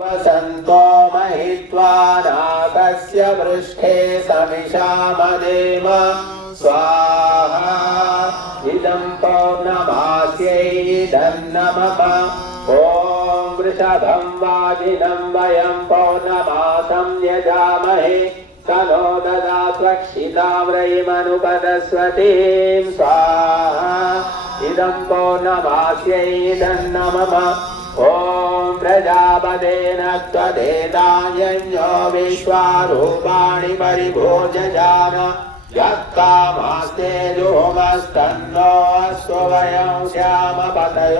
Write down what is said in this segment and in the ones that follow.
वसन्तो महित्वा नाकस्य पृष्ठे समिषामदेम स्वाहा इदं पौर्णमास्यैदन्नमः ॐ वृषभं वाजिनं वयं पौर्णमासं यजामहे तनो ददात्वक्षिताव्रयमनुपदस्वतीं स्वाहा इदं पौर्णमास्यैदन्नमः ॐ प्रजापतेन त्वदेतायन्यो विश्वारूपाणि परिभोजजाम यत्कामास्ते धूमस्तन्नो अस्तु वयं श्यामपतयोरयीणां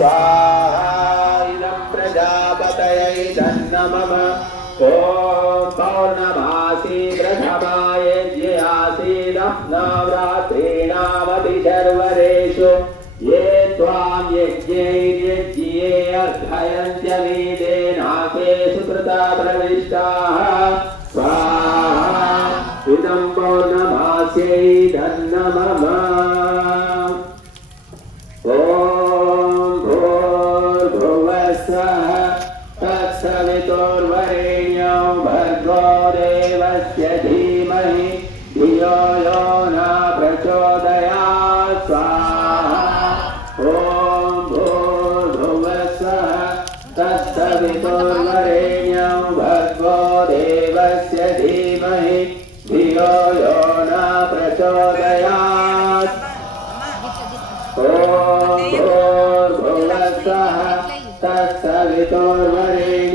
स्वाहा इदं प्रजापतये नमः ॐ पौर्णमासी प्रथमाय ज्यासीनः नवरात्रीणामतिशर्वरेषु ये त्वां यज्ञैर्यज्ञे अर्थयन्त्य वेदेनाकेषु कृता प्रविष्टाः स्वाहा इदं पौर्णमास्यैदन्नमः ॐ भूर्भुवस्सुवः तत्सवितुर्वरेण्यं भर्गो देवस्य धीमहि धियो यो न प्रचोदयात् स्वाहा ॐ भूर्भुवस्सुवः तत्सवितुर्वरेण्यं भर्गो देवस्य धीमहि धियो यो न प्रचोदयात् ॐ भूर्भुवस्सुवः तत्सवितुर्वरेण्यं